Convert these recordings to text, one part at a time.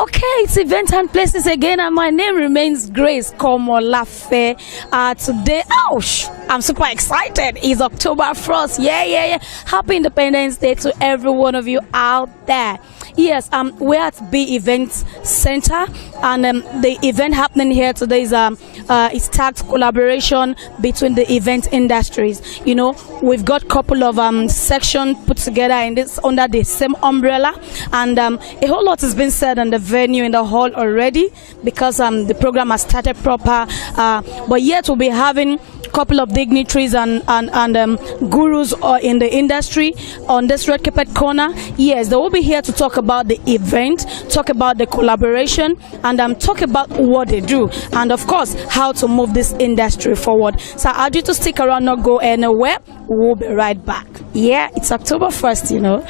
Okay, it's Event and Places again, and my name remains Grace Komolafe. Today, I'm super excited. It's October 1st. Yeah. Happy Independence Day to every one of you out there. Yes, we're at B Events Center, and the event happening here today is tagged collaboration between the event industries. You know, we've got a couple of sections put together in this under the same umbrella, and a whole lot has been said on the venue in the hall already because the program has started proper. But yet we'll be having a couple of dignitaries and gurus in the industry on this red carpet corner. Yes, they will be here to talk about the event, talk about the collaboration, and talk about what they do, and of course how to move this industry forward. So I urge you to stick around, not go anywhere. We'll be right back. Yeah, it's October 1st, you know.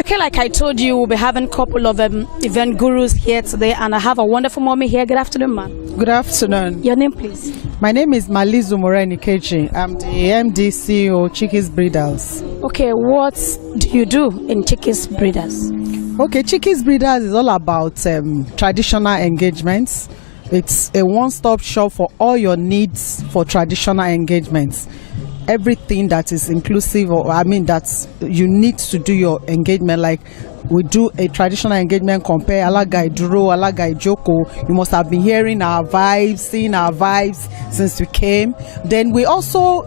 Okay, like I told you, we'll be having a couple of event gurus here today, and I have a wonderful mommy here. Good afternoon, ma'am. Good afternoon. Your name, please? My name is Malizu Moreni Kechi. I'm the MD CEO Chickies Breeders. Okay, what do you do in Chickies Breeders? Okay, Chickies Breeders is all about traditional engagements. It's a one-stop shop for all your needs for traditional engagements. Everything that is inclusive, that you need to do your engagement, like we do a traditional engagement, compare Alaga Iduro, Alaga Ijoko. You must have been hearing our vibes, seeing our vibes since we came. Then we also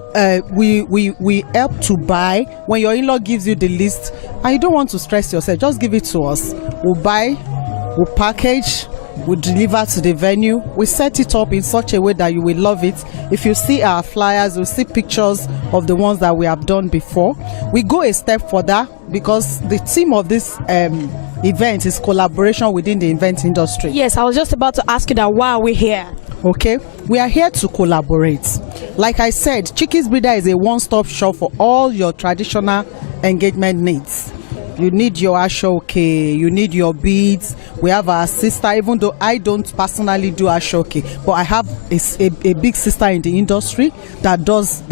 we help to buy. When your in-law gives you the list and you don't want to stress yourself, just give it to us. We'll buy, we'll package, we deliver to the venue. We set it up in such a way that you will love it. If you see our flyers, you'll see pictures of the ones that we have done before. We go a step further because the theme of this event is collaboration within the event industry. Yes, I was just about to ask you that. Why are we here? Okay, we are here to collaborate. Like I said, Chickies Breeder is a one-stop shop for all your traditional engagement needs. You need your ashoke, you need your beads. We have our sister, even though I don't personally do ashoke, but I have a big sister in the industry that does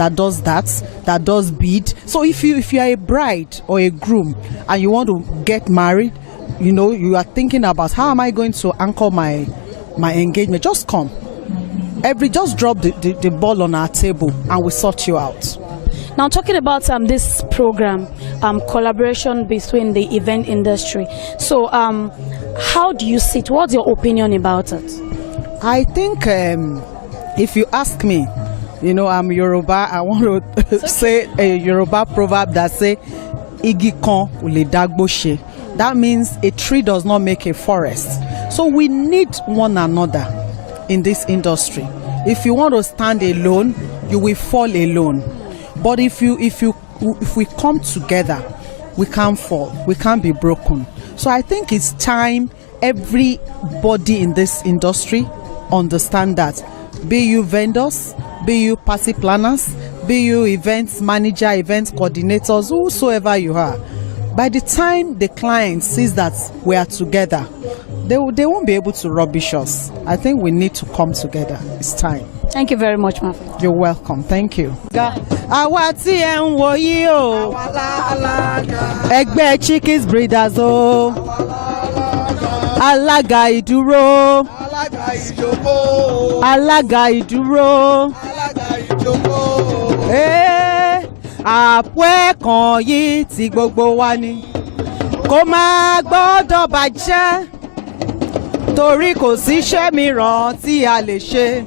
bead. So if you are a bride or a groom and you want to get married, you know, you are thinking about how am I going to anchor my engagement, just come. Just drop the ball on our table and we'll sort you out. Now, talking about this program, collaboration between the event industry. So, how do you see it? What's your opinion about it? I think if you ask me, you know, I'm Yoruba. I want to say a Yoruba proverb that say, "Igi kan ò lè dàgbò ṣe." That means a tree does not make a forest. So we need one another in this industry. If you want to stand alone, you will fall alone. But if we come together, we can't fall, we can't be broken. So I think it's time everybody in this industry understand that. Be you vendors, be you party planners, be you events manager, events coordinators, whosoever you are. By the time the client sees that we are together, they won't be able to rubbish us. I think we need to come together. It's time. Thank you very much, ma'am. You're welcome. Thank you. Àwa tí ẹ ń wò yìí o, ẹgbẹ́ Chickies Breeders o, alága ìdúró, alága ìdúró, àpò ẹ̀kan yìí tí gbogbo wa ni, kò má gbọ́dọ̀ bàjẹ́, torí kò síṣẹ́ mìíràn tí a lè ṣe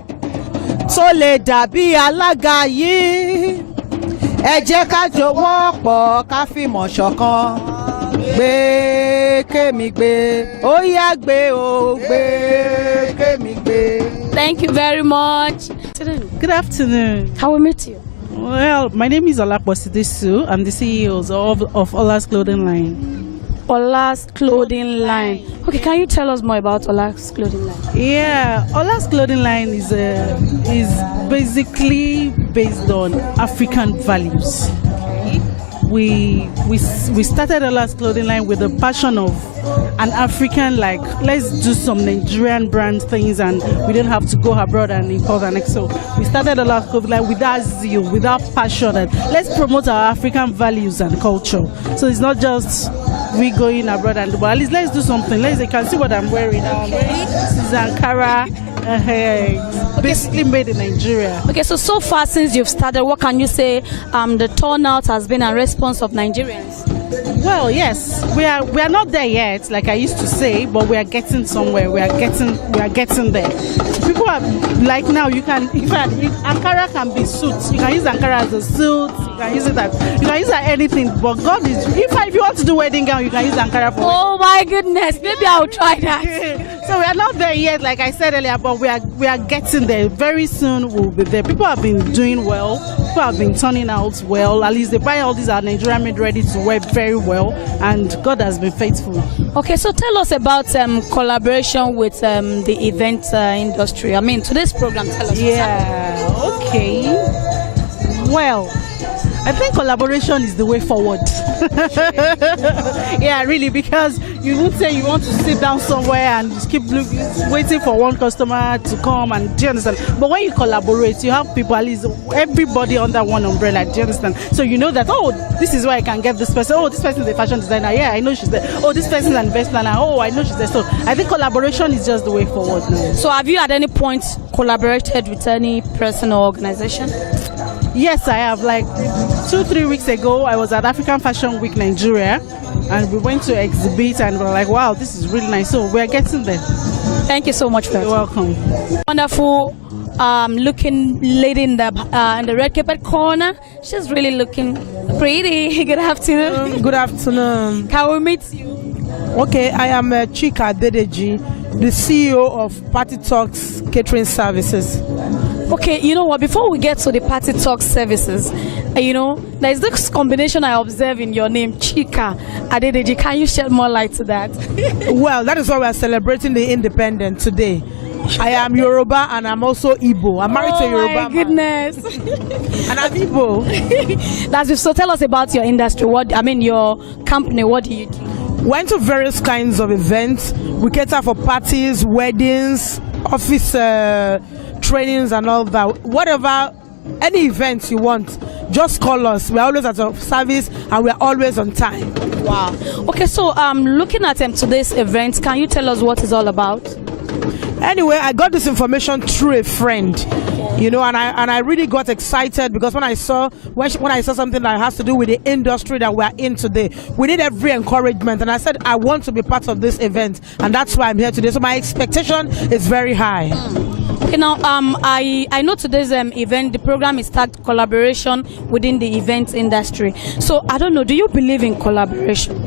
tó lè dàbí alága yìí. Ẹ jẹ́ ká jọ̀wọ́ pọ̀ ká fìmọ̀ ṣọ̀kan, gbé kémi gbé, ó yá gbé o, gbé kémi gbé. Thank you very much. Good afternoon. How we meet you? Well, my name is Olapo Sidisu. I'm the CEO of Ola's Clothing Line. Ola's Clothing Line. Okay, can you tell us more about Ola's Clothing Line? Yeah, Ola's Clothing Line is basically based on African values. We started our last clothing line with the passion of an African, like, let's do some Nigerian brand things and we don't have to go abroad and import and so we started our last clothing line with that zeal, with that passion, and let's promote our African values and culture. So it's not just we going abroad and, but at least let's do something. You can see what I'm wearing now. I'm wearing this is Ankara. Basically made in Nigeria. Okay, so far since you've started, what can you say the turnout has been and response of Nigerians? Well, yes, we are not there yet, like I used to say, but we are getting somewhere. We are getting there. People are like now. You can, in fact, Ankara can be suits. You can use Ankara as a suit. You can use it as anything. But God is, if you want to do wedding gown, you can use Ankara for. Oh my goodness, maybe I'll try that. So we are not there yet, like I said earlier, but we are getting there. Very soon we'll be there. People have been doing well. People have been turning out well. At least they buy all these Nigerian made ready to wear very well, and God has been faithful. Okay, so tell us about collaboration with the event industry. I mean, today's program, tell us. Yeah, okay. Well, I think collaboration is the way forward. Yeah, really, because you won't say you want to sit down somewhere and just keep waiting for one customer to come, and do you understand? But when you collaborate, you have people, at least everybody under one umbrella, do you understand? So you know that, oh, this is where I can get this person. Oh, this person is a fashion designer. Yeah, I know she's there. Oh, this person is an event planner. Oh, I know she's there. So I think collaboration is just the way forward now. So have you at any point collaborated with any person or organization? Yes, I have. Like 2-3 weeks ago, I was at African Fashion Week Nigeria, and we went to exhibit, and we're like, wow, this is really nice. So we're getting there. Thank you so much for that. You're welcome. Wonderful looking lady in the red carpet corner. She's really looking pretty. Good afternoon. Good afternoon. Can we meet you? Okay, I am Chika Dedeji, the CEO of Party Talks Catering Services. Okay, you know what? Before we get to the Party Talk services, there's this combination I observe in your name, Chika Adedeji. Can you shed more light to that? Well, that is why we are celebrating the independence today. I am Yoruba and I'm also Igbo. I'm married to a Yoruba. Oh my goodness. And I'm Igbo. That's it. So tell us about your industry. Your company. What do you do? Went to various kinds of events. We cater for parties, weddings, office trainings and all that. Whatever, any event you want, just call us. We're always at your service and we're always on time. Wow. Okay, so looking at today's event, can you tell us what it's all about? Anyway, I got this information through a friend, and I really got excited because when I saw something that has to do with the industry that we're in today, we need every encouragement, and I said I want to be part of this event, and that's why I'm here today. So my expectation is very high. Okay, now I know today's event, the program is start collaboration within the event industry. So I don't know, do you believe in collaboration?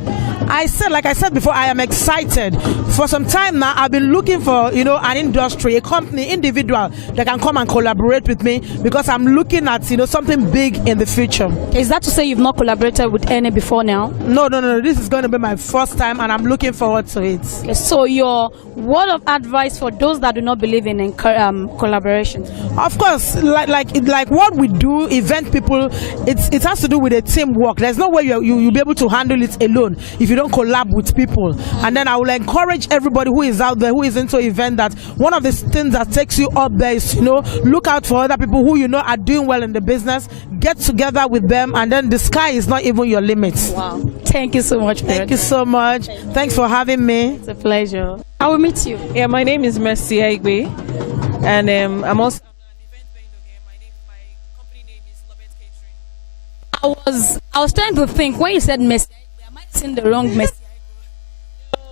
Like I said before, I am excited. For some time now, I've been looking for, an industry, a company, individual that can come and collaborate with me because I'm looking at, something big in the future. Is that to say you've not collaborated with any before now? No. This is going to be my first time and I'm looking forward to it. Okay, so your word of advice for those that do not believe in collaboration? Of course, like what we do, event people, it has to do with a teamwork. There's no way you'll be able to handle it alone if you don't collab with people. And then I will encourage everybody who is out there, who is into event, that one of the things that takes you up there is, look out for other people who are doing well in the business, get together with them, and then the sky is not even your limit. Wow. Thank you so much. Thank you so much. Thanks for having me. It's a pleasure. I will meet you. Yeah, my name is Mercy Aigbe, and I'm also an event vendor here. My company name is Lobet Catering. I was trying to think when you said Mercy Aigbe, I might have seen the wrong Mercy.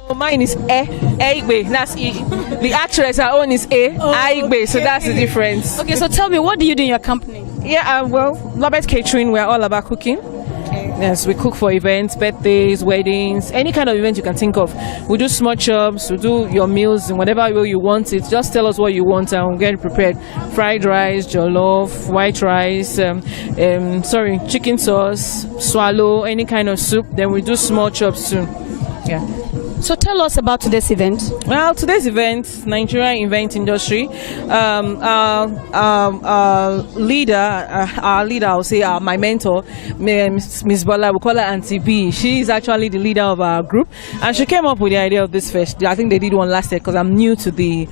Oh, mine is Aigbe. That's E. The actress I own is Aigbe, okay. So that's the difference. Okay, so tell me, what do you do in your company? Yeah, Lobet Catering, we're all about cooking. Yes, we cook for events, birthdays, weddings, any kind of event you can think of. We do small chops, we do your meals in whatever way you want it. Just tell us what you want and we'll get it prepared. Fried rice, jollof, white rice, chicken sauce, swallow, any kind of soup. Then we do small chops too. Yeah. So tell us about today's event. Well, today's event, Nigerian event industry, our leader, I'll say, my mentor, Miss Bola, we call her Auntie B. She is actually the leader of our group, and she came up with the idea of this fest. I think they did one last year because I'm new to the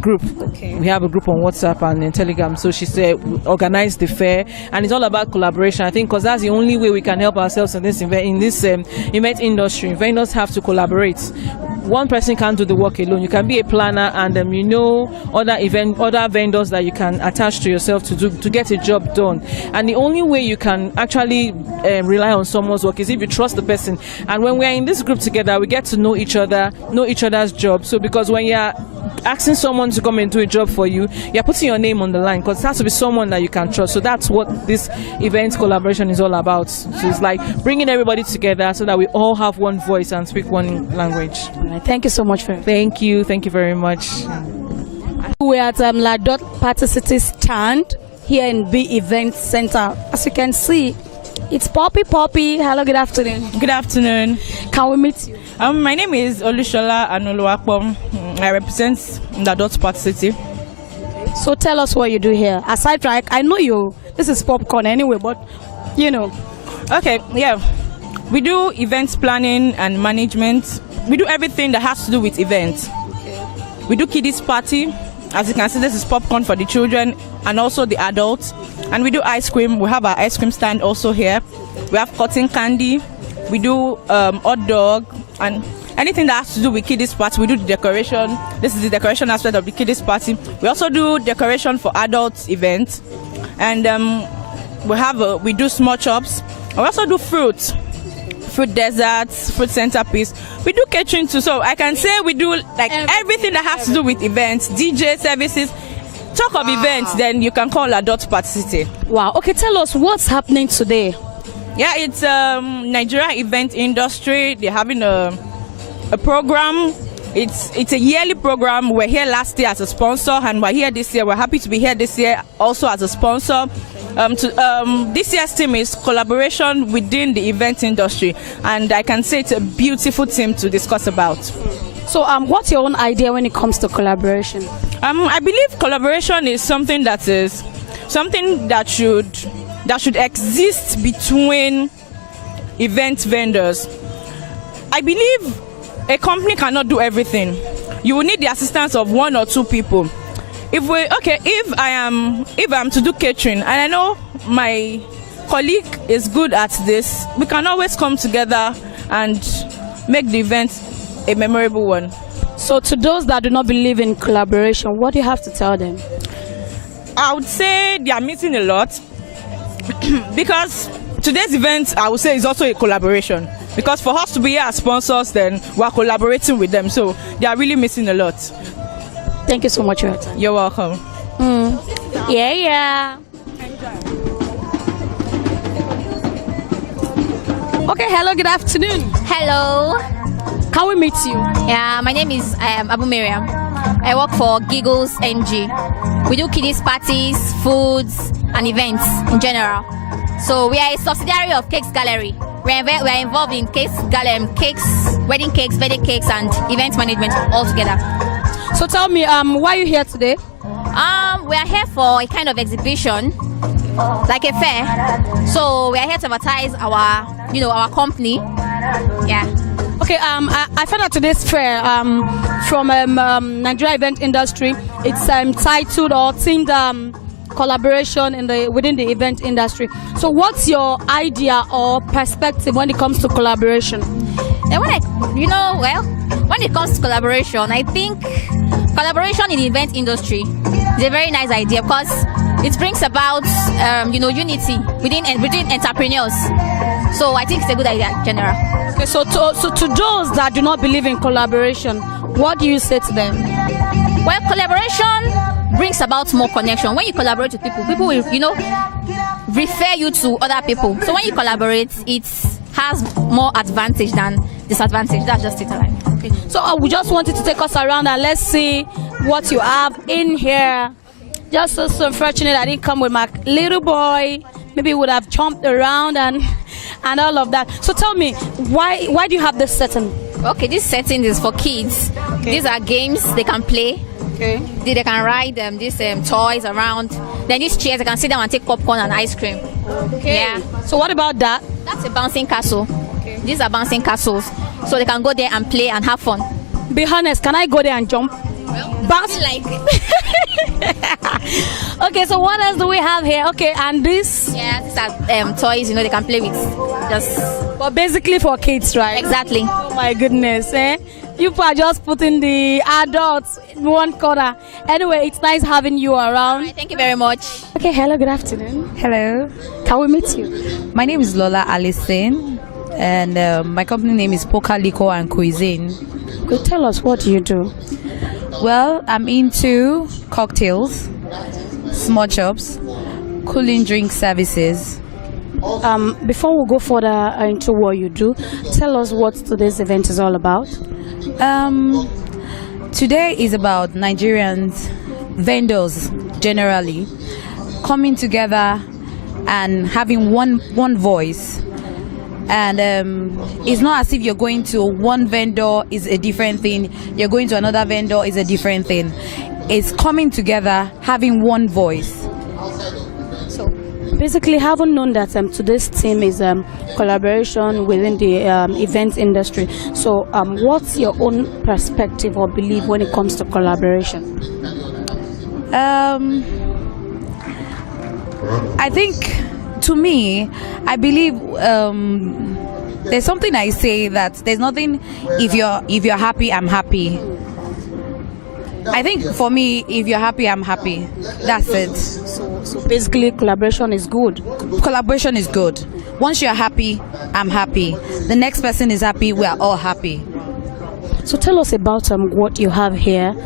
group. Okay. We have a group on WhatsApp and Telegram, so she said organize the fair, and it's all about collaboration. I think because that's the only way we can help ourselves in this event event industry. Vendors have to collaborate. One person can't do the work alone. You can be a planner, and other vendors that you can attach to yourself to get a job done. And the only way you can actually rely on someone's work is if you trust the person. And when we are in this group together, we get to know each other's job. So because when you're asking someone to come and do a job for you, you're putting your name on the line, because it has to be someone that you can trust. So that's what this event collaboration is all about. So it's like bringing everybody together so that we all have one voice and speak one language. Thank you so much for it. Thank you very much. We're at Ladot Party City stand here in B Event Center. As you can see, it's Poppy. Hello, good afternoon. Good afternoon. Can we meet you? My name is Olushola Anoluwapom. I represent Ladot Party City. So tell us what you do here. Aside from, I know this is popcorn anyway, but you know. Okay, yeah. We do events planning and management. We do everything that has to do with events. Okay. We do kiddies party. As you can see, this is popcorn for the children and also the adults. And we do ice cream. We have our ice cream stand also here. We have cotton candy. We do hot dog and anything that has to do with kiddies party. We do the decoration. This is the decoration aspect of the kiddies party. We also do decoration for adult events. And we do small chops. We also do fruit desserts, fruit centerpiece. We do catering too, so I can say we do like everything that has to do with events, DJ services. Talk of events, then you can call Ladot Party City. Wow. Okay, tell us what's happening today. Yeah, it's Nigeria event industry. They're having a program. It's a yearly program. We're here last year as a sponsor, and we're here this year. We're happy to be here this year also as a sponsor. This year's theme is collaboration within the event industry, and I can say it's a beautiful theme to discuss about. So what's your own idea when it comes to collaboration? I believe collaboration is something that should exist between event vendors. I believe a company cannot do everything. You will need the assistance of one or two people. If I'm to do catering and I know my colleague is good at this, we can always come together and make the event a memorable one. So to those that do not believe in collaboration, what do you have to tell them? I would say they are missing a lot because today's event, I would say, is also a collaboration. Because for us to be here as sponsors, then we are collaborating with them. So they are really missing a lot. Thank you so much for your time. You're welcome. Yeah. Okay, hello, good afternoon. Hello. Can we meet you? Yeah, my name is Abu Miriam. I work for Giggles NG. We do kiddies parties, foods, and events in general. So we are a subsidiary of Cakes Gallery. We are involved in cakes, wedding cakes, birthday cakes, and event management all together. So tell me, why are you here today? We are here for a kind of exhibition, like a fair. So we are here to advertise our company. Yeah. Okay. I found out today's fair from Nigeria event industry. It's titled or themed collaboration within the event industry. So what's your idea or perspective when it comes to collaboration? And when it comes to collaboration, I think collaboration in the event industry is a very nice idea because it brings about unity within entrepreneurs. So I think it's a good idea in general. Okay, so to those that do not believe in collaboration, what do you say to them? Well, collaboration brings about more connection. When you collaborate with people will, refer you to other people. So when you collaborate, it has more advantage than disadvantage. That's just it. Okay. So we just wanted to take us around and let's see what you have in here. Just so unfortunate I didn't come with my little boy. Maybe would have jumped around and all of that. So tell me, why do you have this setting? Okay, this setting is for kids. These are games they can play. Okay. They can ride these toys around. Then these chairs, they can sit down and take popcorn and ice cream. Okay. Yeah. So what about that? That's a bouncing castle. These are bouncing castles. So they can go there and play and have fun. Be honest, can I go there and jump? Bounce Like, Okay, so what else do we have here? Okay, and this, yeah, these are toys, they can play with. Just but basically for kids, right? exactly. Oh my goodness, eh? You are just putting the adults in one corner. Anyway, it's nice having you around. Right, thank you very much. Okay, hello, good afternoon. Hello, Can we meet you? my name is Lola Allison, and my company name is Poker Liquor and Cuisine. Could tell us what you do? Well, I'm into cocktails, small chops, cooling drink services. Before we go further into what you do, tell us what today's event is all about. Today is about Nigerians, vendors generally, coming together and having one voice. And it's not as if you're going to one vendor is a different thing, you're going to another vendor is a different thing. It's coming together, having one voice. So basically, haven't known that today's theme is collaboration within the event industry. So what's your own perspective or belief when it comes to collaboration? I think, to me, I believe there's something I say that there's nothing. If you're happy, I'm happy. I think for me, if you're happy, I'm happy. That's it. So basically, collaboration is good. Collaboration is good. Once you're happy, I'm happy. The next person is happy. We are all happy. So tell us about what you have here.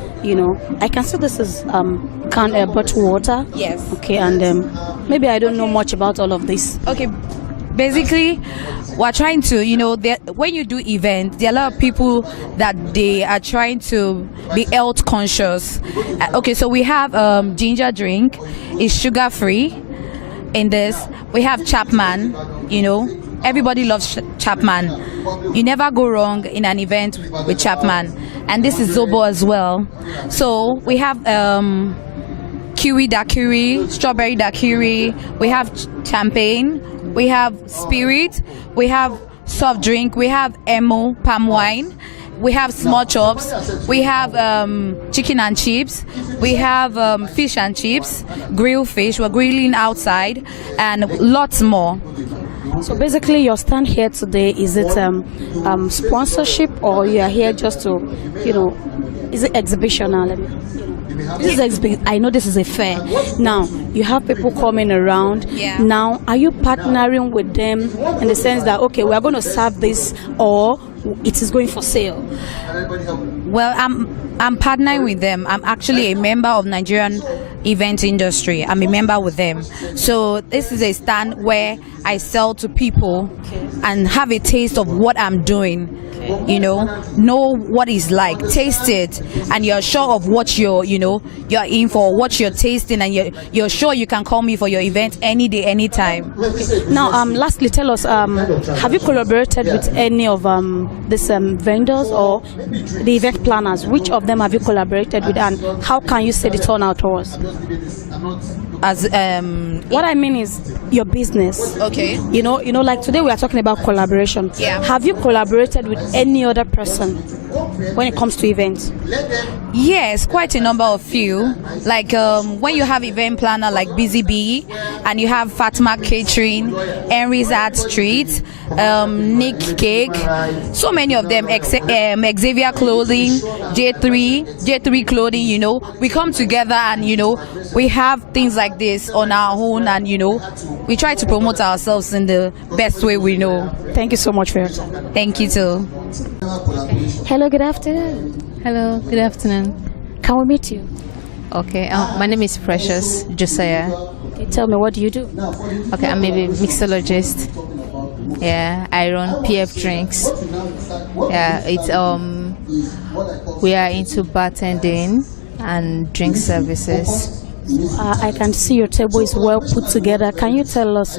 I can see this is bottled water. Yes. Okay, and maybe I don't know much about all of this. Okay, basically, we're trying to, when you do events, there are a lot of people that they are trying to be health conscious. Okay, so we have ginger drink, it's sugar free. In this, we have Chapman. Everybody loves Chapman. You never go wrong in an event with Chapman. And this is Zobo as well. So we have kiwi daiquiri, strawberry daiquiri, we have champagne, we have spirit, we have soft drink, we have emo, palm wine, we have small chops, we have chicken and chips, we have fish and chips, grilled fish, we're grilling outside, and lots more. So basically, your stand here today, is it sponsorship, or you are here just to, is it exhibitional? This is I know this is a fair. Now you have people coming around. Yeah. Now, are you partnering with them in the sense that we are going to serve this, or it is going for sale? Well, I'm partnering with them. I'm actually a member of Nigerian event industry. I'm a member with them. So this is a stand where I sell to people and have a taste of what I'm doing. Know what it's like, taste it, and you're sure of what you're in for, what you're tasting, and you're sure you can call me for your event any day, anytime. Now, lastly, tell us, have you collaborated with any of these vendors or the event planners? Which of them have you collaborated with, and how can you say the turnout was? As What I mean is your business. okay. Like today we are talking about collaboration. Yeah. Have you collaborated with any other person when it comes to events? Yes, quite a number of few. Like when you have event planner like Busy Bee, and you have Fatima Catering, Henry's Art Street, Nick Cake, so many of them, Xavier Clothing, J3 Clothing, we come together and, we have things like this on our own, and, we try to promote ourselves in the best way we know. Thank you so much for your time. Thank you too. Hello, good afternoon. Hello, good afternoon. Can we meet you? Okay, my name is Precious Josiah. Okay, tell me, what do you do? Okay, I'm a mixologist. Yeah, I run PF Drinks. Yeah, it's we are into bartending and drink services. I can see your table is well put together. Can you tell us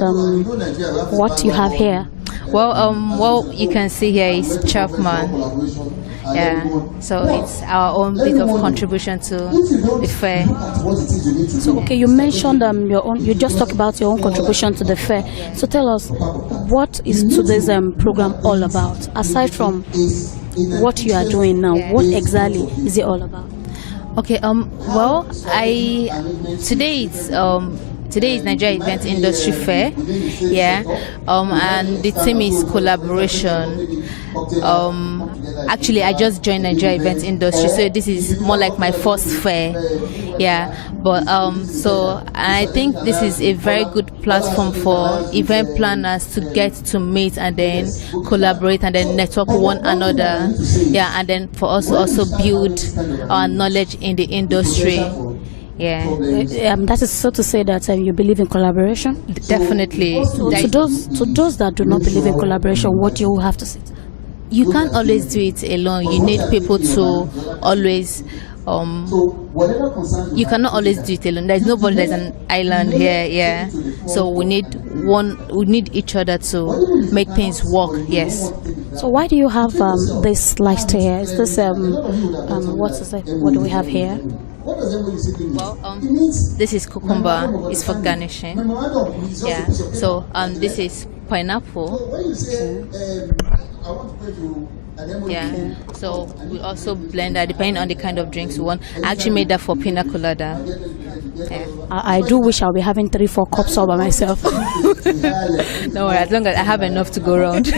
what you have here? What you can see here is Chapman. Yeah, so it's our own bit of contribution to the fair. So, okay, you mentioned your own. You just talked about your own contribution to the fair. So, tell us, what is today's program all about? Aside from what you are doing now, what exactly is it all about? Okay. Today is Nigeria Event Industry Fair, and the theme is collaboration. Actually, I just joined Nigeria Event Industry, so this is more like my first fair, But so I think this is a very good platform for event planners to get to meet and then collaborate and then network one another, and then for us to also build our knowledge in the industry. That is so to say that you believe in collaboration? Definitely. To those that do not believe in collaboration, what do you have to say? You can't always do it alone. You need people to always. You cannot always do it alone. There's nobody. There's an island here. So we need each other to make things work. Yes. So why do you have this sliced here? Is this what is it? What do we have here? This is cucumber. It's for garnishing. So this is pineapple. So we also blend that depending on the kind of drinks we want. I actually made that for pina colada. I do wish I'll be having 3-4 cups all by myself. No worry, as long as I have enough to go around.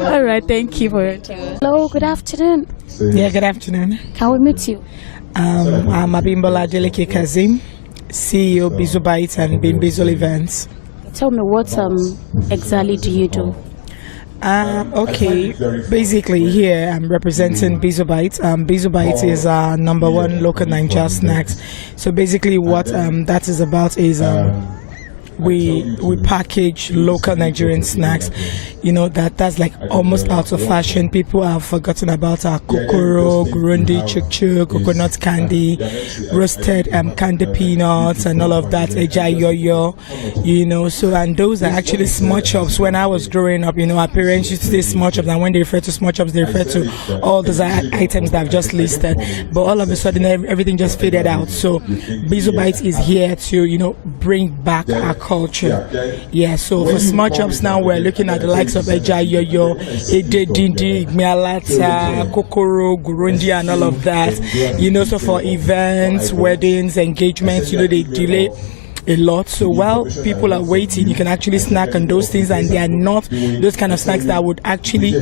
All right, thank you for it. Hello, good afternoon. Yeah, good afternoon. Can we meet you? I'm Abimbola Adeleke Kazim, CEO Bizo Bites and Bizo Events. Tell me, what exactly do you do? Okay, basically here I'm representing Bizo Bites. Bizo Bites is our #1 local Nigeria snacks. So basically what that is about is we package local Nigerian snacks. You know, that's like almost out of fashion. People have forgotten about our kokoro, gurundi, chuk, coconut candy, roasted candy peanuts and all of that, eja yo-yo, you know. So, and those are actually small chops. When I was growing up, you know, our parents used to say small chops, and when they refer to small chops, they refer to all those items that I've just listed. But all of a sudden, everything just faded out. So Bizo Bites is here to, you know, bring back our culture. So for small chops now, we're looking at the likes of eja yo-yo, ede dindi, mialata, kokoro, gurundi, and all of that. You know, so for events, weddings, engagements, you know, they delay a lot. So while people are waiting, you can actually snack on those things, and they are not those kind of snacks that would actually,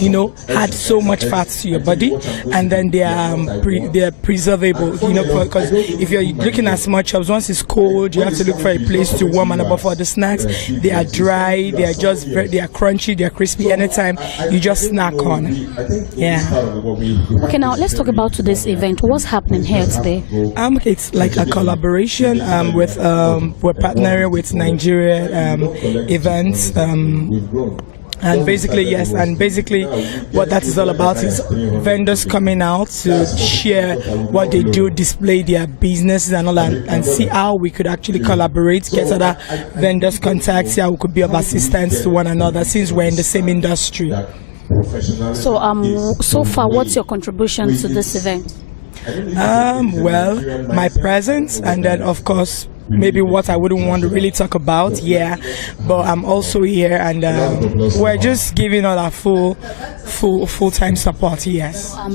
you know, add so much fat to your body, and then they are preservable, you know, because if you're looking at small chops, once it's cold, you have to look for a place to warm. And for the snacks, they are dry, they are crunchy, they are crispy. Anytime you just snack on. Okay, now let's talk about today's event. What's happening here today? It's like a collaboration with we're partnering with Nigeria events. And basically what that is all about is vendors coming out to share what they do, display their businesses and all that, and see how we could actually collaborate, get other vendors contacts, how we could be of assistance to one another since we're in the same industry. So so far, what's your contribution to this event? Well, my presence, and then of course maybe what I wouldn't want to really talk about, but I'm also here, and we're just giving all our full-time support.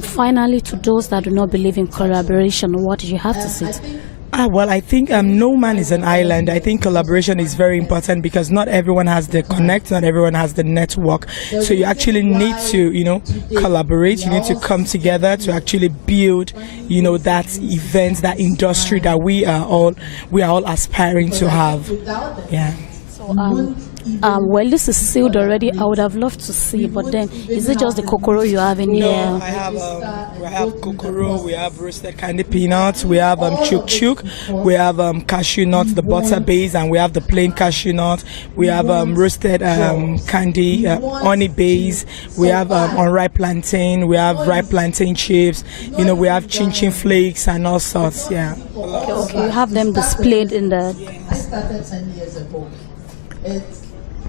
Finally, to those that do not believe in collaboration, what do you have to say? Well, I think no man is an island. I think collaboration is very important because not everyone has the connect, not everyone has the network. So you actually need to, you know, collaborate. You need to come together to actually build, you know, that event, that industry that we are all aspiring to have. Well, this is sealed already. I would have loved to see, but then is it just the kokoro you have in here? No, we have kokoro, we have roasted candy peanuts, we have chuk, we have cashew nuts, the butter base, and we have the plain cashew nut. We have roasted candy, honey base. We have unripe plantain. We have ripe plantain chips. You know, we have chin flakes and all sorts. Okay. You have them displayed in the. I started 10 years ago.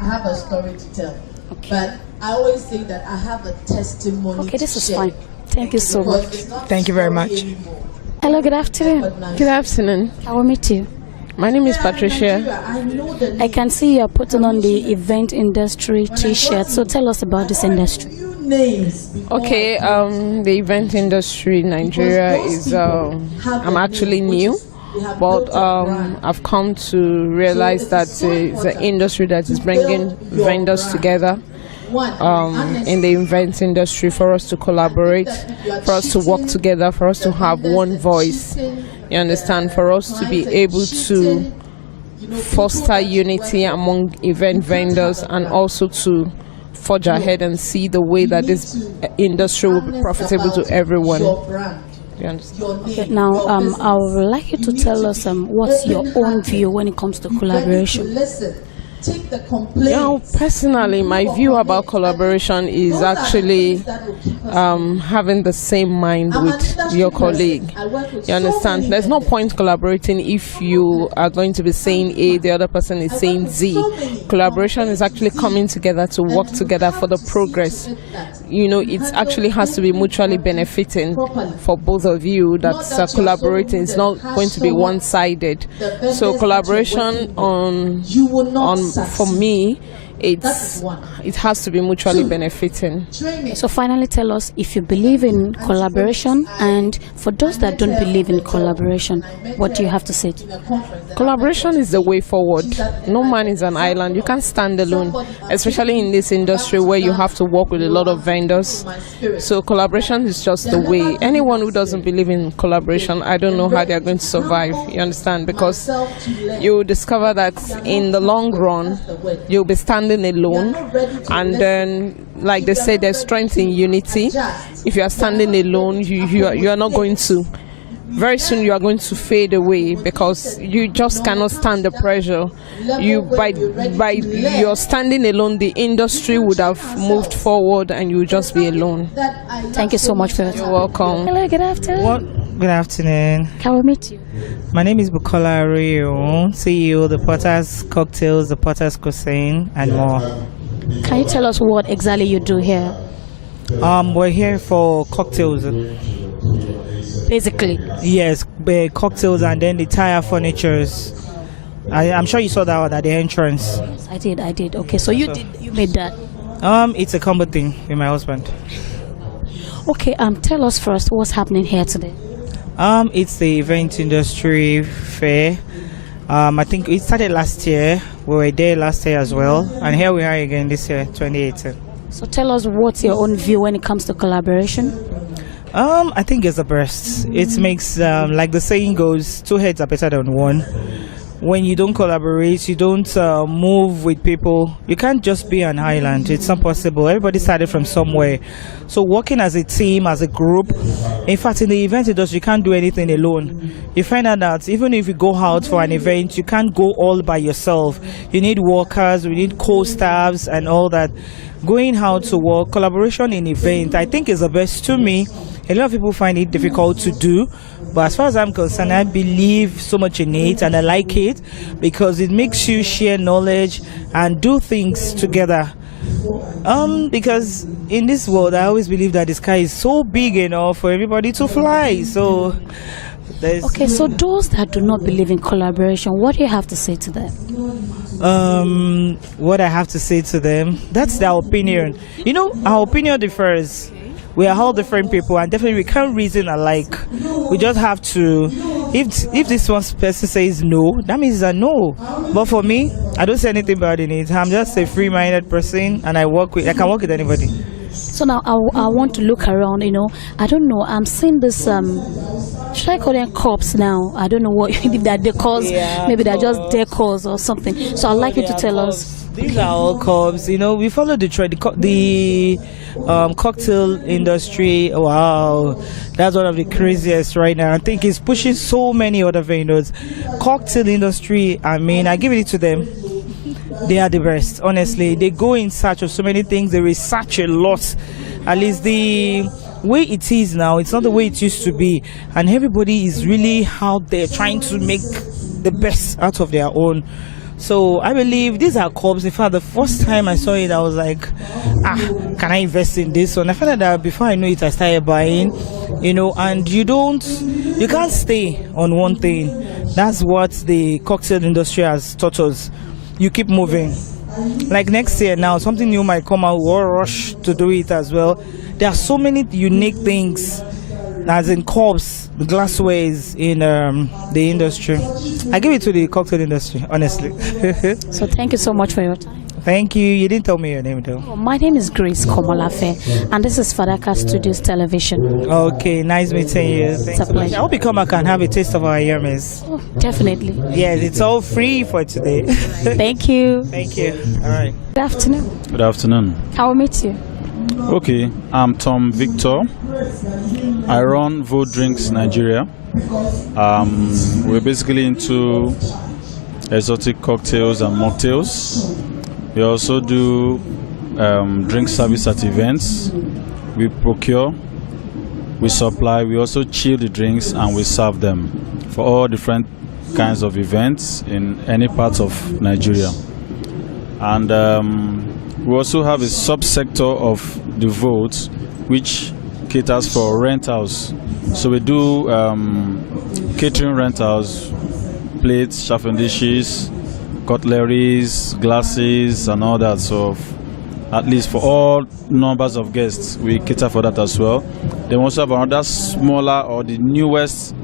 I have a story to tell. But I always say that I have a testimony. Okay, this is share. fine. Thank you so much. Thank you very much. Hello, good afternoon. Good afternoon. I will meet you. My name is Patricia. I can see you're putting on the event industry t-shirt. So tell us about this industry. Okay, the event industry in Nigeria is, I'm actually new, but I've come to realize that it's an industry that is bringing vendors together in the event industry for us to collaborate, for us to work together, for us to have one voice. You understand? For us to be able to foster unity among event vendors and also to forge ahead and see the way that this industry will be profitable to everyone. You understand? Okay, now, I would like you to tell us what's your own view when it comes to collaboration. Personally, my view about collaboration is actually having the same mind with your colleague. You understand? There's no point collaborating if you are going to be saying A, the other person is saying Z. Collaboration is actually coming together to work together for the progress. You know, it actually has to be mutually benefiting for both of you that's collaborating. It's not going to be one-sided. So collaboration for me, it has to be mutually benefiting. So finally tell us if you believe in collaboration, and for those that don't believe in collaboration, what do you have to say to them? Collaboration is the way forward. No man is an island. You can't stand alone, especially in this industry where you have to work with a lot of vendors. So collaboration is just the way. Anyone who doesn't believe in collaboration, I don't know how they're going to survive. You understand? Because you discover that in the long run, you'll be standing alone, and then, like they say, there's strength in unity. If you are standing alone, you are not going to. Very soon you are going to fade away because you just cannot stand the pressure. By your standing alone, the industry would have moved forward, and you would just be alone. Thank you so much for your time. You're welcome. Hello, good afternoon. Good afternoon. Can we meet you? My name is Bukola Rio, CEO, the Potter's Cocktails, the Potter's Cuisine, and more. Can you tell us what exactly you do here? We're here for cocktails. Basically. Yes, cocktails and then the tire furnitures. I'm sure you saw that one at the entrance. Yes, I did. Okay, so you made that. It's a combo thing with my husband. Okay, tell us first what's happening here today. It's the event industry fair. I think it started last year. We were there last year as well, and here we are again this year, 2018. So tell us what's your own view when it comes to collaboration. I think it's the best. It makes, like the saying goes, two heads are better than one. When you don't collaborate, you don't move with people, you can't just be an island. It's not possible. Everybody started from somewhere. So working as a team, as a group, in fact, in the event industry, you can't do anything alone. You find out that even if you go out for an event, you can't go all by yourself. You need workers, we need co-staffs and all that. Going out to work, collaboration in event, I think is the best to me. A lot of people find it difficult to do, but as far as I'm concerned, I believe so much in it, and I like it because it makes you share knowledge and do things together. Because in this world, I always believe that the sky is so big enough for everybody to fly. So okay, so those that do not believe in collaboration, what do you have to say to them? What I have to say to them, that's their opinion. You know, our opinion differs. We are all different people, and definitely we can't reason alike. We just have to, if this one person says no, that means a no. But for me, I don't say anything bad in it. I'm just a free-minded person, and I can work with anybody. So now I want to look around, you know. I don't know, I'm seeing this, should I call them cups now? I don't know what, if they're decors, maybe they're just decors or something. So I'd like you to tell us. These are all cups, you know, we follow the trend, the cocktail industry. Wow, that's one of the craziest right now. I think it's pushing so many other vendors. Cocktail industry, I mean, I give it to them. They are the best, honestly. They go in search of so many things. They research a lot. At least the way it is now, it's not the way it used to be. And everybody is really out there trying to make the best out of their own. So I believe these are cups. In fact, the first time I saw it, I was like, can I invest in this one? I found that before I knew it, I started buying, and you can't stay on one thing. That's what the cocktail industry has taught us. You keep moving. Like next year now, something new might come out, we'll rush to do it as well. There are so many unique things, as in cups, glasswares in the industry. I give it to the cocktail industry, honestly. So thank you so much for your time. Thank you. You didn't tell me your name though. My name is Grace Komolafe, and this is Fadaka Studios Television. Okay, nice meeting you. It's a pleasure. I hope you come back and have a taste of our yummies. Oh, definitely. Yes, it's all free for today. Thank you. Thank you. All right. Good afternoon. Good afternoon. I will meet you. Okay, I'm Tom Victor. I run Vote Drinks Nigeria. We're basically into exotic cocktails and mocktails. We also do drink service at events. We procure, we supply, we also chill the drinks and we serve them for all different kinds of events in any part of Nigeria. And we also have a subsector of the Vote which caters for rentals. So we do catering rentals, plates, chafing dishes, cutleries, glasses, and all that. So at least for all numbers of guests, we cater for that as well. Then we also have another smaller or the newest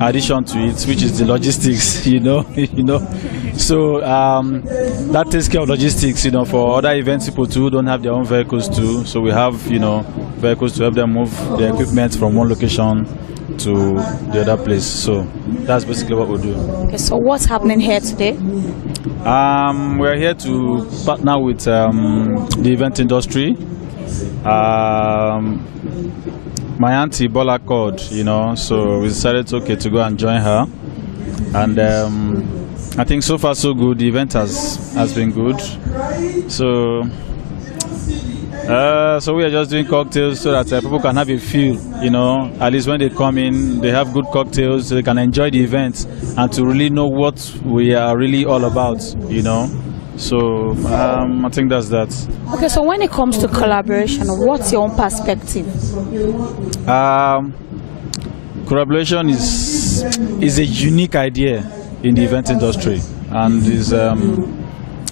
addition to it, which is the logistics. So that takes care of logistics. For other events, people too don't have their own vehicles too. So we have vehicles to help them move their equipment from one location to the other place. So that's basically what we do. Okay, so what's happening here today? We're here to partner with the event industry. My auntie Bola called, so we decided to go and join her. And I think so far so good. The event has been good. So we are just doing cocktails so that people can have a feel, at least when they come in, they have good cocktails, so they can enjoy the event and to really know what we are really all about, So I think that's that. Okay, so when it comes to collaboration, what's your own perspective? Collaboration is a unique idea in the event industry, and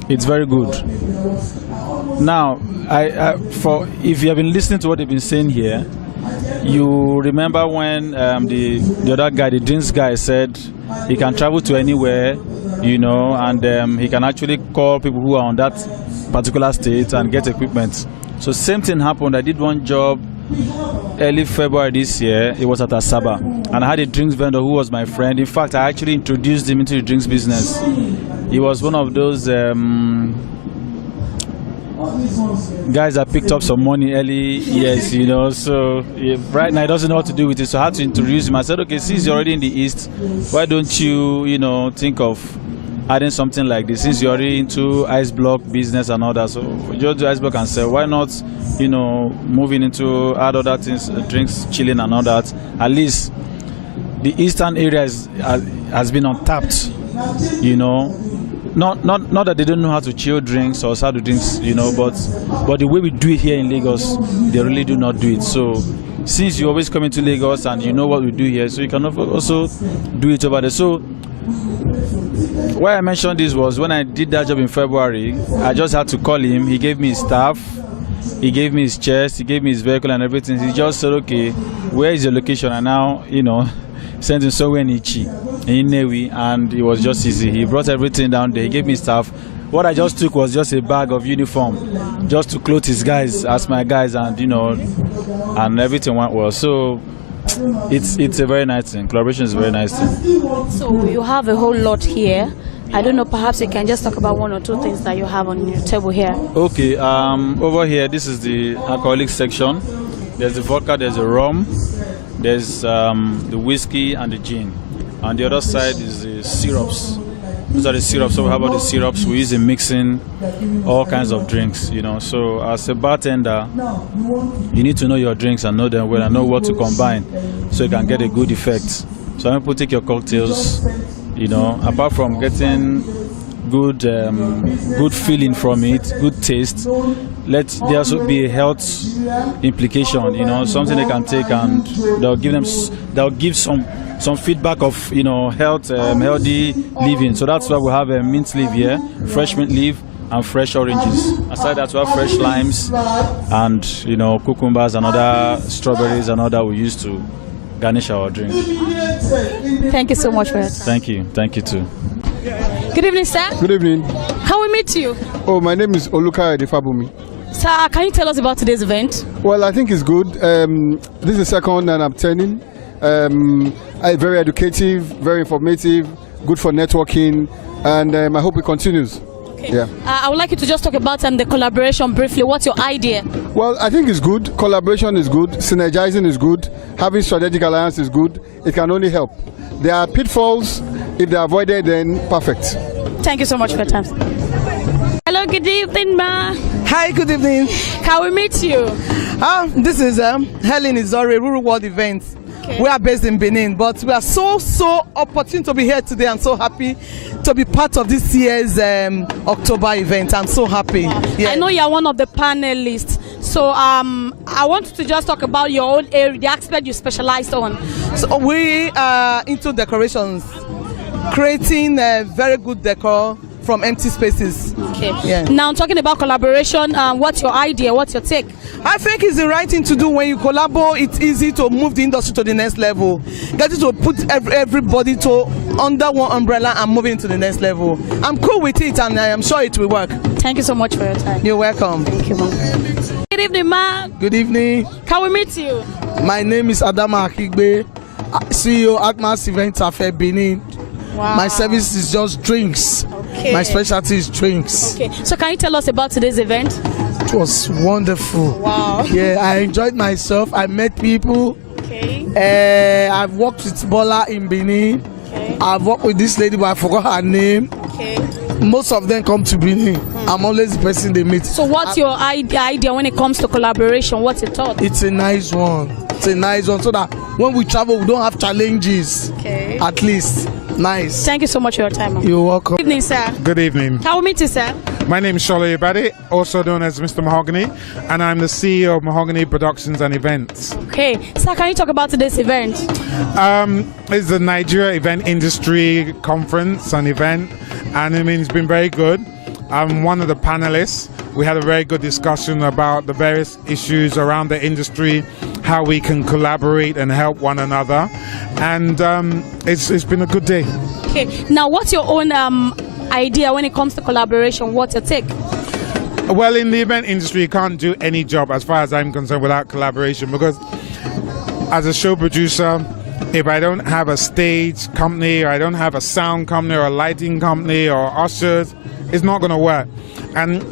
it's very good. Now, if you have been listening to what they've been saying here, you remember when the other guy, the drinks guy, said he can travel to anywhere, and he can actually call people who are on that particular state and get equipment. So same thing happened. I did one job early February this year. It was at Asaba, and I had a drinks vendor who was my friend. In fact, I actually introduced him into the drinks business. He was one of those guys that picked up some money early years, so right now he doesn't know what to do with it. So I had to introduce him. I said, okay, since you're already in the East, why don't you, think of adding something like this? Since you're already into ice block business and all that, so just do ice block and sell. Why not, moving into add other things, drinks, chilling and all that? At least the Eastern area has been untapped, Not that they don't know how to chill drinks or how to drinks, but the way we do it here in Lagos, they really do not do it. So since you always come into Lagos and you know what we do here, so you can also do it over there. So why I mentioned this was when I did that job in February, I just had to call him. He gave me his staff, he gave me his chest, he gave me his vehicle and everything. He just said, okay, where is your location? And now, sent him somewhere in Ichi, in Newi, and it was just easy. He brought everything down there. He gave me stuff. What I just took was just a bag of uniform, just to clothe his guys as my guys, and and everything went well. So it's a very nice thing. Collaboration is a very nice thing. So you have a whole lot here. I don't know, perhaps you can just talk about one or two things that you have on your table here. Okay, over here, this is the alcoholic section. There's the vodka, there's the rum, there's the whiskey and the gin. On the other side is the syrups. Those are the syrups. So how about the syrups? We use in mixing all kinds of drinks, So as a bartender, you need to know your drinks and know them well and know what to combine so you can get a good effect. So when people take your cocktails, apart from getting good feeling from it, good taste. Let there also be a health implication, something they can take, and they'll give some feedback of health, healthy living. So that's why we have a mint leaf here, fresh mint leaf and fresh oranges. Aside that, we have fresh limes and cucumbers and other strawberries and other we use to garnish our drink. Thank you so much for that. Thank you too. Good evening, sir. Good evening. Can we meet you? Oh, my name is Oluka Edefabumi. Sir, can you tell us about today's event? Well, I think it's good. This is the second and I'm turning. Very educative, very informative, good for networking, and I hope it continues. Okay. Yeah. I would like you to just talk about the collaboration briefly. What's your idea? Well, I think it's good. Collaboration is good. Synergizing is good. Having strategic alliance is good. It can only help. There are pitfalls. If they're avoided, then perfect. Thank you so much for your time. Hello, good evening, ma. Hi, good evening. Can we meet you? This is Helen Izore, Rural World Events. Okay. We are based in Benin, but we are so opportune to be here today. I'm so happy to be part of this year's October event. I'm so happy. Yeah. I know you're one of the panelists. So I want to just talk about your own area, the aspect you specialized on. So we are into decorations, creating a very good decor from empty spaces. Okay. Yeah. Now talking about collaboration, what's your idea? What's your take? I think it's the right thing to do. When you collaborate, it's easy to move the industry to the next level. That is to put everybody under one umbrella and move into the next level. I'm cool with it, and I am sure it will work. Thank you so much for your time. You're welcome. Thank you, ma'am. Good evening, ma. Good evening. Can we meet you? My name is Adama Akigbe, CEO Atmas Event Affair Benin. Wow. My service is just drinks. Okay. My specialty is drinks. Okay. So can you tell us about today's event? It was wonderful. Wow. Yeah, I enjoyed myself. I met people. Okay. I've worked with Bola in Benin. Okay. I've worked with this lady, but I forgot her name. Okay. Most of them come to Benin. I'm always the person they meet. So what's your idea when it comes to collaboration? What's your thought? It's a nice one. It's a nice one so that when we travel, we don't have challenges. Okay. At least. Nice. Thank you so much for your time. You're welcome. Good evening, sir. Good evening. Can we meet you, sir? My name is Shola Ibade, also known as Mr. Mahogany, and I'm the CEO of Mahogany Productions and Events. Okay. Sir, can you talk about today's event? It's the Nigeria Event Industry Conference and event, and it's been very good. I'm one of the panelists. We had a very good discussion about the various issues around the industry, how we can collaborate and help one another, and it's been a good day. Okay. Now, what's your own idea when it comes to collaboration? What's your take? Well, in the event industry, you can't do any job, as far as I'm concerned, without collaboration, because as a show producer, if I don't have a stage company, or I don't have a sound company, or a lighting company, or ushers, it's not going to work. And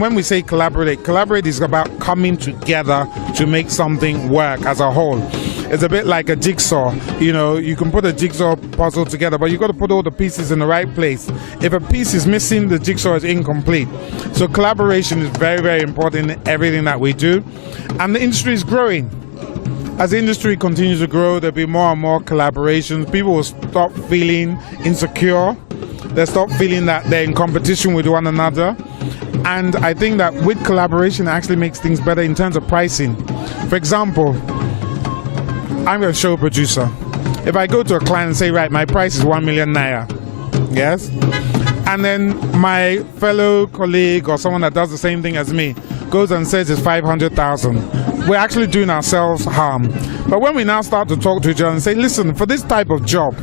when we say collaborate is about coming together to make something work as a whole. It's a bit like a jigsaw. You can put a jigsaw puzzle together, but you've got to put all the pieces in the right place. If a piece is missing, the jigsaw is incomplete. So collaboration is very, very important in everything that we do. And the industry is growing. As the industry continues to grow, there'll be more and more collaborations. People will stop feeling insecure. They'll stop feeling that they're in competition with one another. And I think that with collaboration, it actually makes things better in terms of pricing. For example, I'm a show producer. If I go to a client and say, right, my price is 1 million naira, yes? And then my fellow colleague or someone that does the same thing as me goes and says it's 500,000. We're actually doing ourselves harm. But when we now start to talk to each other and say, listen, for this type of job,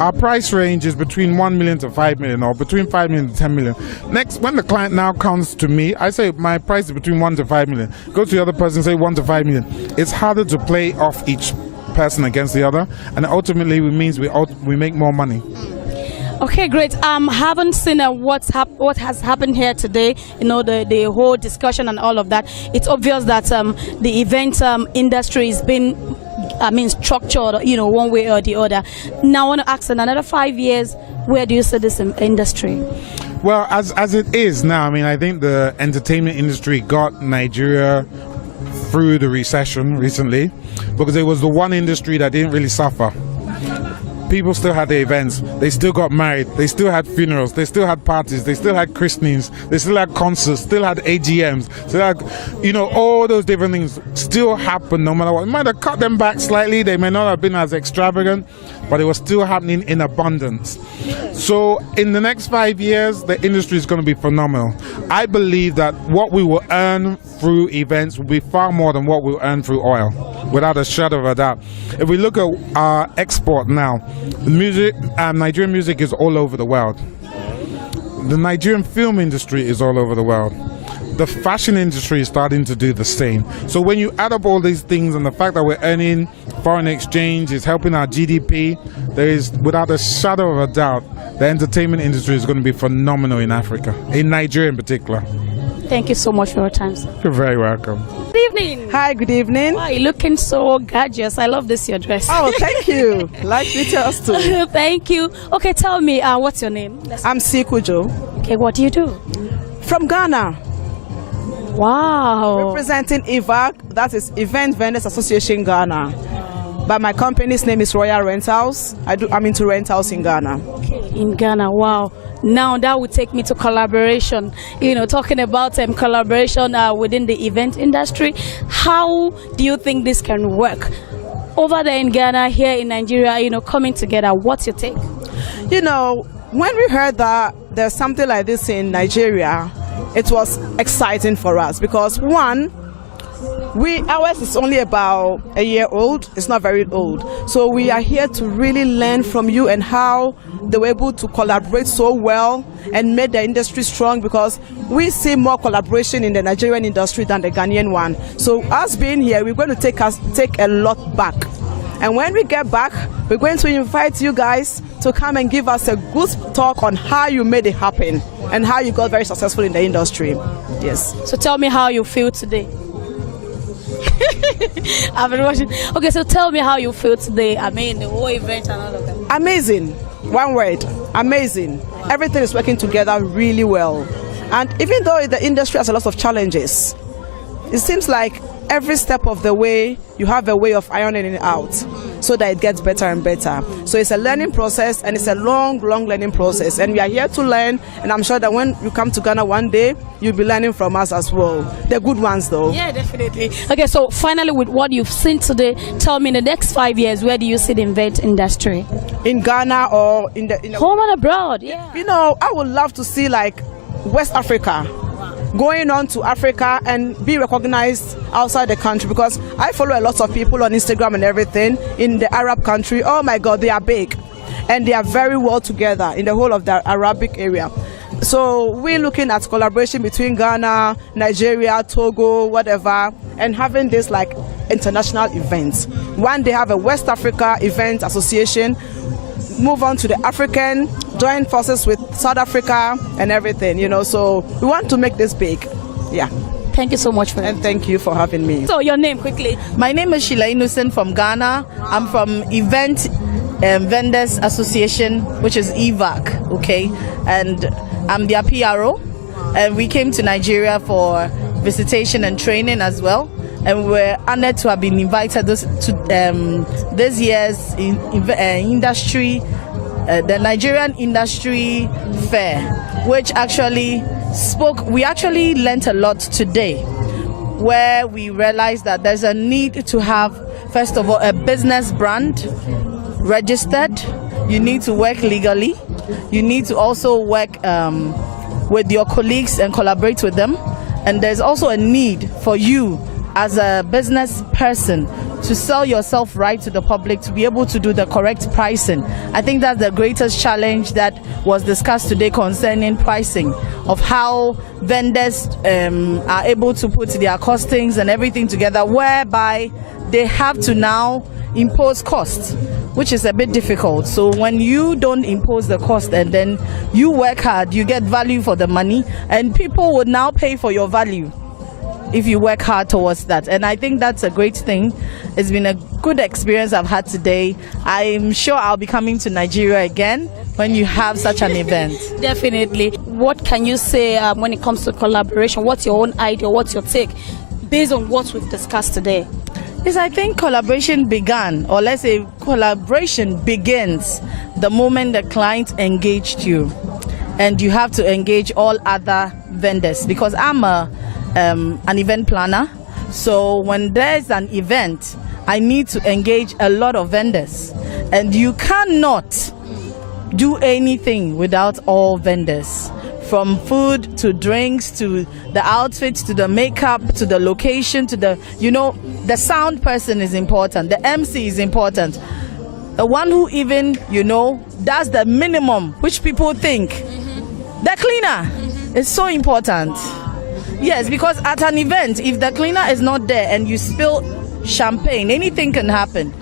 our price range is between 1 million to 5 million, or between 5 million to 10 million. Next, when the client now comes to me, I say my price is between 1 to 5 million. Go to the other person and say 1 to 5 million. It's harder to play off each person against the other, and ultimately it means we make more money. Okay, great. Haven't seen what has happened here today. The whole discussion and all of that. It's obvious that the event industry has been, structured, one way or the other. Now, I want to ask, in another 5 years, where do you see this industry? Well, as it is now, I think the entertainment industry got Nigeria through the recession recently, because it was the one industry that didn't really suffer. people still had their events. They still got married. They still had funerals. They still had parties. They still had christenings. They still had concerts. Still had AGMs. So all those different things still happen no matter what. It might have cut them back slightly. They may not have been as extravagant, but it was still happening in abundance. So in the next 5 years, the industry is going to be phenomenal. I believe that what we will earn through events will be far more than what we'll earn through oil, without a shadow of a doubt. If we look at our export now, Nigerian music is all over the world. The Nigerian film industry is all over the world. The fashion industry is starting to do the same. So when you add up all these things and the fact that we're earning foreign exchange is helping our GDP, there is, without a shadow of a doubt, the entertainment industry is going to be phenomenal in Africa, in Nigeria in particular. Thank you so much for your time, sir. You're very welcome. Good evening. Hi, good evening. Wow, you're looking so gorgeous. I love this, your dress. Oh, thank you. Like details too. Thank you. Okay, tell me, what's your name? I'm Sikujo. Okay, what do you do? From Ghana. Wow. Representing EVAC, that is Event Vendors Association Ghana. But my company's name is Royal Rentals. I'm into rentals in Ghana. Okay, in Ghana, wow. Now that would take me to collaboration. Talking about collaboration within the event industry. How do you think this can work? Over there in Ghana, here in Nigeria, coming together, what's your take? When we heard that there's something like this in Nigeria, it was exciting for us because one, ours is only about a year old. It's not very old. So we are here to really learn from you and how they were able to collaborate so well and made the industry strong, because we see more collaboration in the Nigerian industry than the Ghanaian one. So us being here, we're going to take a lot back. And when we get back, we're going to invite you guys to come and give us a good talk on how you made it happen and how you got very successful in the industry. Yes. So tell me how you feel today. I've been watching. Okay, so tell me how you feel today. I mean, the whole event and all of that. Amazing. One word. Amazing. Everything is working together really well. And even though the industry has a lot of challenges, it seems like every step of the way you have a way of ironing it out so that it gets better and better. So it's a learning process, and it's a long learning process, and we are here to learn, and I'm sure that when you come to Ghana one day, you'll be learning from us as well. The good ones though. Yeah, definitely. Okay, so finally, with what you've seen today, tell me in the next 5 years, where do you see the event industry? In Ghana or in the home and abroad? Yeah. I would love to see like West Africa going on to Africa and be recognized outside the country, because I follow a lot of people on Instagram and everything in the Arab country. Oh my God, they are big and they are very well together in the whole of the Arabic area. So we're looking at collaboration between Ghana, Nigeria, Togo, whatever, and having this like international events. One day have a West Africa Event Association, move on to the African, join forces with South Africa and everything, so we want to make this big. Yeah. Thank you so much for that. And thank you for having me. So your name quickly. My name is Sheila Innocent from Ghana. I'm from Event Vendors Association, which is EVAC, okay? And I'm their PRO. And we came to Nigeria for visitation and training as well. And we're honored to have been invited to this year's industry, the Nigerian Industry Fair, which actually we actually learnt a lot today, where we realized that there's a need to have, first of all, a business brand registered. You need to work legally. You need to also work with your colleagues and collaborate with them. And there's also a need for you as a business person to sell yourself right to the public, to be able to do the correct pricing. I think that's the greatest challenge that was discussed today concerning pricing, of how vendors are able to put their costings and everything together, whereby they have to now impose costs, which is a bit difficult. So when you don't impose the cost and then you work hard, you get value for the money, and people would now pay for your value if you work hard towards that. And I think that's a great thing. It's been a good experience I've had today. I'm sure I'll be coming to Nigeria again when you have such an event. Definitely. What can you say when it comes to collaboration? What's your own idea? What's your take based on what we've discussed today? Yes, I think collaboration began, or let's say collaboration begins the moment the client engaged you, and you have to engage all other vendors, because I'm an event planner. So when there's an event, I need to engage a lot of vendors, and you cannot do anything without all vendors, from food to drinks to the outfits to the makeup to the location to the, the sound person is important, the MC is important, the one who even, does the minimum, which people think, the cleaner is so important. Yes, because at an event, if the cleaner is not there and you spill champagne, anything can happen.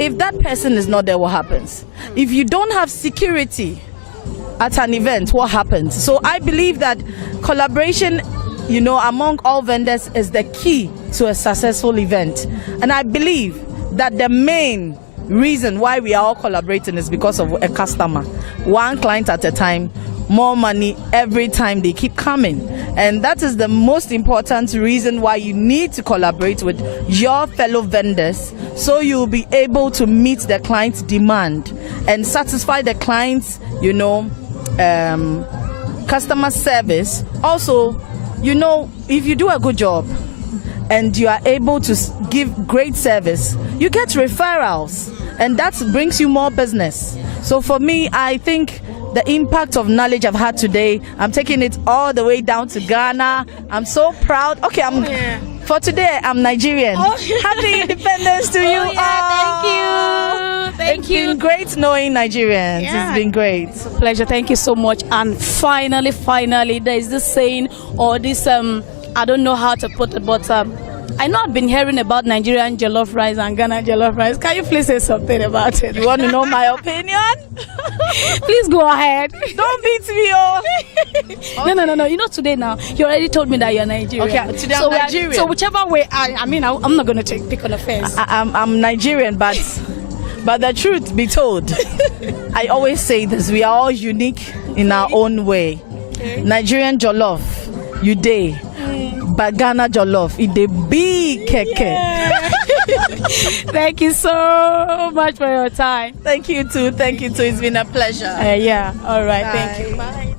If that person is not there, what happens? If you don't have security at an event, what happens? So I believe that collaboration, among all vendors is the key to a successful event. And I believe that the main reason why we are all collaborating is because of a customer. One client at a time, more money every time they keep coming. And that is the most important reason why you need to collaborate with your fellow vendors, so you'll be able to meet the client's demand and satisfy the client's, customer service. Also, if you do a good job and you are able to give great service, you get referrals, and that brings you more business. So for me, I think the impact of knowledge I've had today, I'm taking it all the way down to Ghana. I'm so proud. Okay, for today, I'm Nigerian. Happy independence to you all. Thank you. It's been great knowing Nigerians. Yeah. It's been great. It's a pleasure. Thank you so much. And finally, there is this saying, or this, I don't know how to put it, but I know I've been hearing about Nigerian jollof rice and Ghana jollof rice. Can you please say something about it? You want to know my opinion? Please go ahead. Don't beat me, oh. No. Today now, you already told me that you're Nigerian. Okay, today I'm Nigerian. So whichever way, I'm not going to pick on offense. I'm Nigerian, but the truth be told, I always say this: we are all unique in our own way. Okay. Nigerian jollof, you day. But Ghana jollof, it dey big keke. Yeah. Thank you so much for your time. Thank you too. It's been a pleasure. Yeah. All right. Bye. Thank you. Bye.